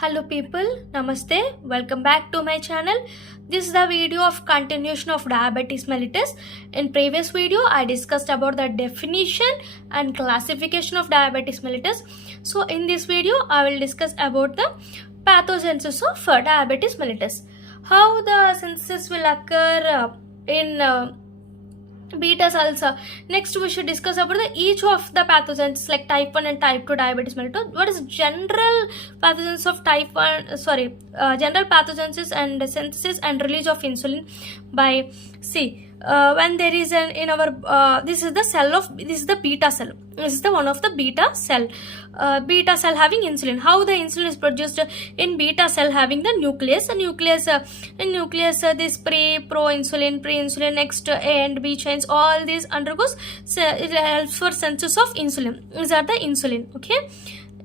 Hello people, Namaste, welcome back to my channel. This is the video of continuation of diabetes mellitus. In previous video, I discussed about the definition and classification of diabetes mellitus. So in this video, I will discuss about the pathogenesis of diabetes mellitus. How the synthesis will occur in beta cells. Next we should discuss about each of the pathogens like type 1 and type 2 diabetes mellitus. What is general pathogens of type 1, general pathogenesis and synthesis and release of insulin by when there is an in our this is the beta cell. This is the one of the beta cell having insulin. How the insulin is produced in beta cell having the nucleus. In nucleus this pre-insulin, next A and B chains, all these undergoes. So it helps for synthesis of insulin. These are the insulin. Okay,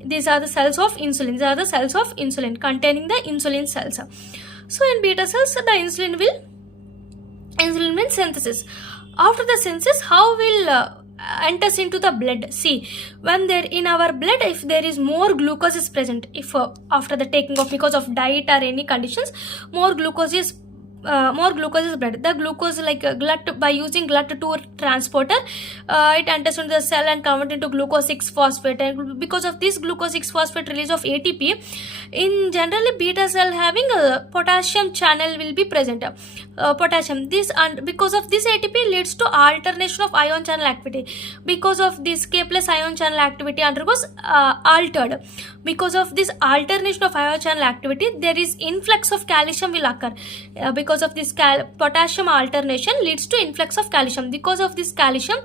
these are the cells of insulin. These are the cells of insulin containing the insulin cells. So in beta cells, the insulin means synthesis. After the synthesis, how will enters into the blood? See, when there in our blood, if there is more glucose is present, if after the taking of because of diet or any conditions, more glucose is blood. The glucose glut, by using GLUT2 transporter, it enters into the cell and converted into glucose 6-phosphate, and because of this glucose 6-phosphate release of ATP, in generally beta cell having a potassium channel will be present. Potassium, this, and because of this ATP leads to alternation of ion channel activity. Because of this K plus ion channel activity undergoes altered. Because of this alternation of ion channel activity, there is influx of calcium will occur. Because of this potassium alternation leads to influx of calcium. Because of this calcium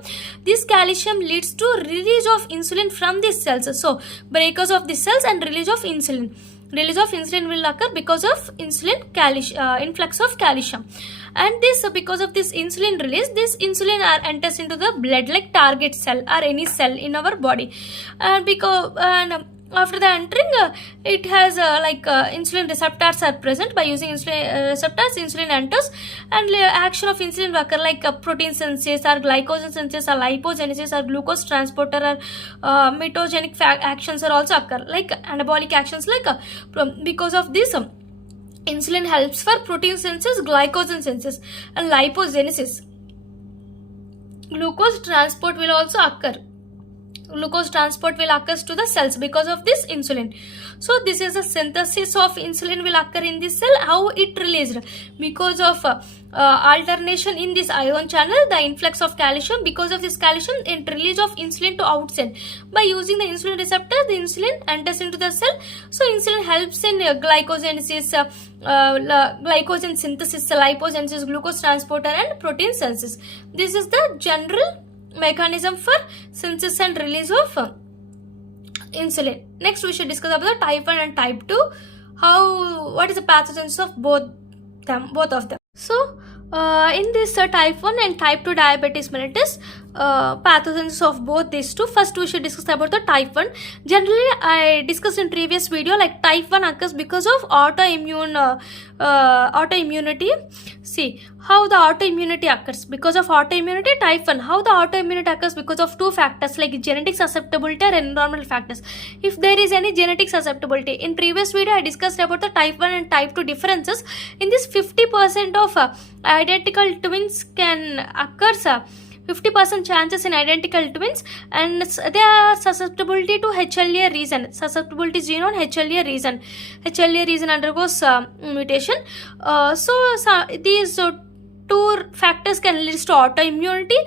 leads to release of insulin from these cells. So breakers of these cells and release of insulin. Release of insulin will occur because of influx of calcium, and this because of this insulin release, this insulin enters into the blood like target cell or any cell in our body, and after the entering, it has insulin receptors are present. By using insulin receptors, insulin enters, and action of insulin will occur like protein synthesis or glycogen synthesis or lipogenesis or glucose transporter or mitogenic actions are also occur, like anabolic actions because of this insulin helps for protein synthesis, glycogen synthesis and lipogenesis. Glucose transport will also occur. Glucose transport will occur to the cells because of this insulin. So this is a synthesis of insulin will occur in this cell. How it released? Because of alternation in this ion channel, the influx of calcium. Because of this calcium, and release of insulin to outside. By using the insulin receptor, the insulin enters into the cell. So insulin helps in glycogenesis, glycogen synthesis, lipogenesis, glucose transporter and protein synthesis. This is the general mechanism for synthesis and release of insulin. Next we should discuss about the type 1 and type 2. What is the pathogens of both of them. So in this type 1 and type 2 diabetes mellitus, pathogens of both these two. First we should discuss about the type 1. Generally I discussed in previous video like type 1 occurs because of autoimmunity. See how the autoimmunity occurs. Because of autoimmunity, type 1. How the autoimmunity occurs? Because of two factors like genetic susceptibility or environmental factors. If there is any genetic susceptibility, in previous video I discussed about the type 1 and type 2 differences. In this 50% of identical twins can occur, 50% chances in identical twins, and they are susceptibility to HLA region. Susceptibility gene on HLA region. HLA region undergoes mutation. These two factors can lead to autoimmunity.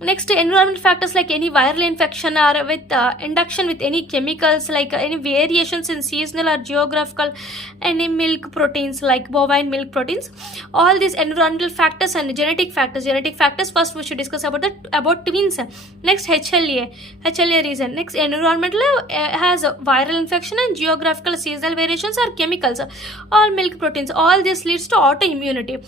Next, environmental factors like any viral infection or with induction with any chemicals, like any variations in seasonal or geographical, any milk proteins like bovine milk proteins. All these environmental factors and genetic factors. First we should discuss about twins. Next, HLA region. Next, environmental has viral infection and geographical seasonal variations or chemicals. All milk proteins. All this leads to autoimmunity.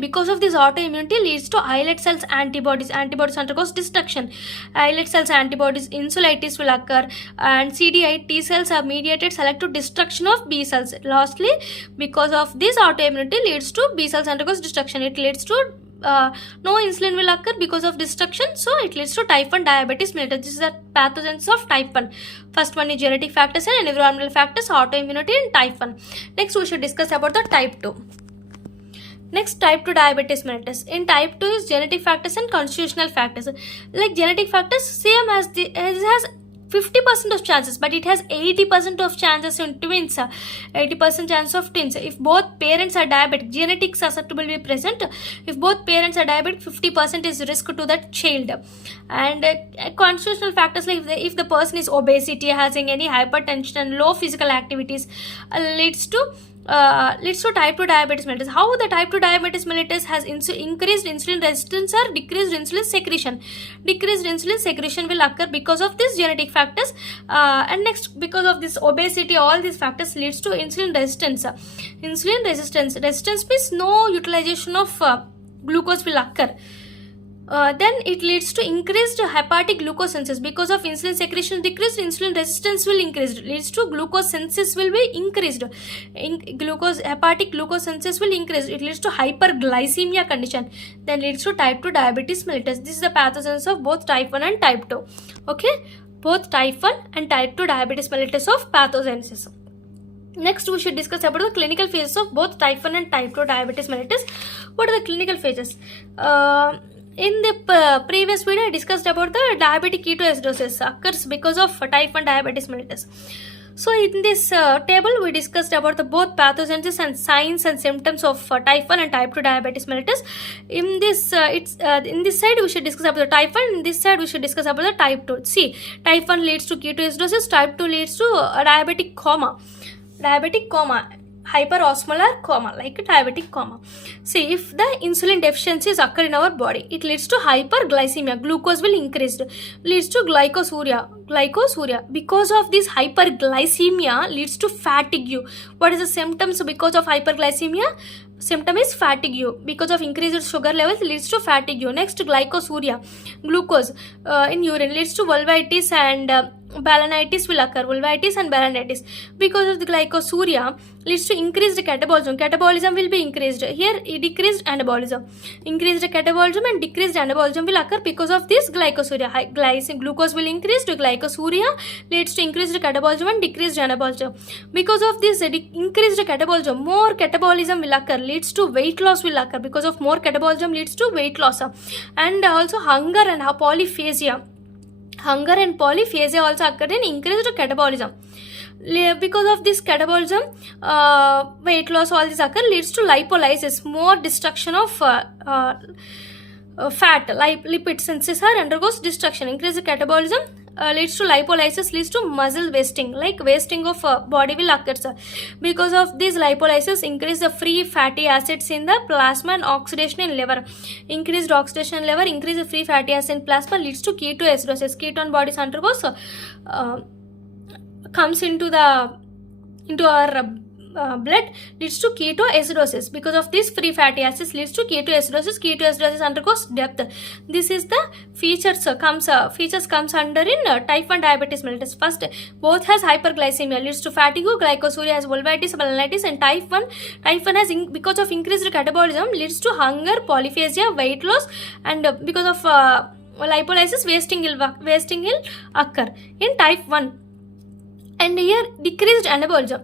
Because of this autoimmunity leads to islet cells antibodies undergoes destruction. Islet cells antibodies, insulitis will occur, and CD8 T cells are mediated selective destruction of B cells. Lastly, because of this autoimmunity leads to B cells undergoes destruction. It leads to no insulin will occur because of destruction, so it leads to type 1 diabetes mellitus. This is the pathogens of type 1. First one is genetic factors and environmental factors, autoimmunity and type 1. Next we should discuss about the type 2. Next, type 2 diabetes mellitus. In type 2 is genetic factors and constitutional factors. Like genetic factors, same as it has 50% of chances, but it has 80% of chances in twins. 80% chance of twins. If both parents are diabetic, genetic susceptibility will be present. If both parents are diabetic, 50% is risk to that child. And constitutional factors, like if the person is obesity, having any hypertension, low physical activities, leads to type 2 diabetes mellitus. How the type 2 diabetes mellitus has increased insulin resistance or decreased insulin secretion? Decreased insulin secretion will occur because of these genetic factors, and next, because of this obesity, all these factors leads to insulin resistance. Insulin resistance means no utilization of glucose will occur. Then it leads to increased hepatic glucose synthesis. Because of insulin secretion decreased, insulin resistance will increase, leads to glucose synthesis will be increased. Hepatic glucose synthesis will increase, it leads to hyperglycemia condition, then leads to type 2 diabetes mellitus. This is the pathogens of both type 1 and type 2. Okay, both type 1 and type 2 diabetes mellitus of pathogenesis. Next, we should discuss about the clinical phases of both type 1 and type 2 diabetes mellitus. What are the clinical phases? In the previous video, I discussed about the diabetic ketoacidosis occurs because of type 1 diabetes mellitus. So in this table, we discussed about the both pathogenesis and signs and symptoms of type 1 and type 2 diabetes mellitus. In this in this side, we should discuss about the type 1. In this side, we should discuss about the type 2. See, type 1 leads to ketoacidosis, type 2 leads to diabetic coma. Diabetic coma, hyperosmolar coma, like diabetic coma. See, if the insulin deficiencies occur in our body, it leads to hyperglycemia, glucose will increase, leads to glycosuria. Because of this hyperglycemia leads to fatigue. What is the symptoms because of hyperglycemia? Symptom is fatigue. Because of increased sugar levels leads to fatigue. Next, glycosuria, glucose in urine leads to vulvitis and balanitis will occur. Vulvitis and balanitis. Because of the glycosuria leads to increased catabolism. Catabolism will be increased. Here, decreased anabolism. Increased catabolism and decreased anabolism will occur because of this glycosuria. Glucose will increase to glycosuria leads to increased catabolism and decreased anabolism. Because of this increased catabolism, more catabolism will occur, leads to weight loss will occur. Because of more catabolism leads to weight loss. And also hunger and polyphagia. Hunger and polyphagia also occur in increased catabolism. Because of this catabolism, weight loss, all this occur, leads to lipolysis, more destruction of fat, lipid synthesis undergoes destruction. Increased catabolism leads to lipolysis, leads to muscle wasting, like wasting of body will occur. Because of this lipolysis, increase the free fatty acids in the plasma and oxidation in liver. Increased oxidation in liver, increase the free fatty acids in plasma leads to ketoacidosis. Ketone bodies undergoes comes into our blood, leads to ketoacidosis. Because of this, free fatty acids leads to ketoacidosis. Ketoacidosis undergoes depth. This is the features comes under in type 1 diabetes mellitus. First, both has hyperglycemia leads to fatigue. Glycosuria has vulvitis, balanitis, and type 1 has because of increased catabolism leads to hunger, polyphagia, weight loss, and because of lipolysis, wasting will occur in type 1. And here decreased anabolism.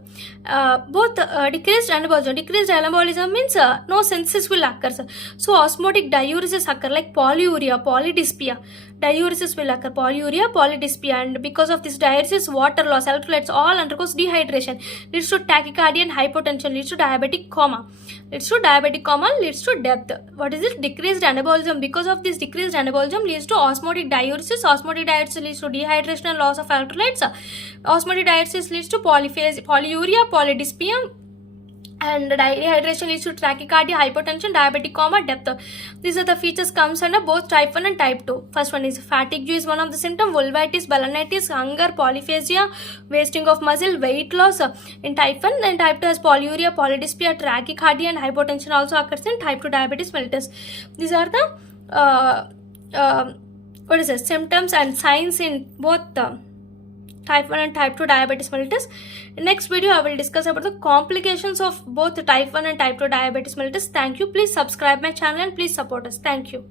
Decreased anabolism means no synthesis will occur. So osmotic diuresis occur, like polyuria, polydyspia. Diuresis will occur, polyuria, polydyspia, and because of this diuresis, water loss, electrolytes all undergoes dehydration, leads to tachycardia and hypotension, leads to diabetic coma. Leads to death. What is it? Decreased anabolism. Because of this decreased anabolism leads to osmotic diuresis. Osmotic diuresis leads to dehydration and loss of electrolytes. Osmotic diuresis leads to polyuria, polydyspia, and dehydration leads to tachycardia, hypotension, diabetic coma, death. These are the features comes under both type 1 and type 2. First one is fatigue is one of the symptoms, vulvitis, balanitis, hunger, polyphagia, wasting of muscle, weight loss in type 1. Then type 2 has polyuria, polydyspia, tachycardia, and hypotension also occurs in type 2 diabetes mellitus. These are the symptoms and signs in both type 1 and type 2 diabetes mellitus. In next video I will discuss about the complications of both type 1 and type 2 diabetes mellitus. Thank you. Please subscribe my channel and please support us. Thank you.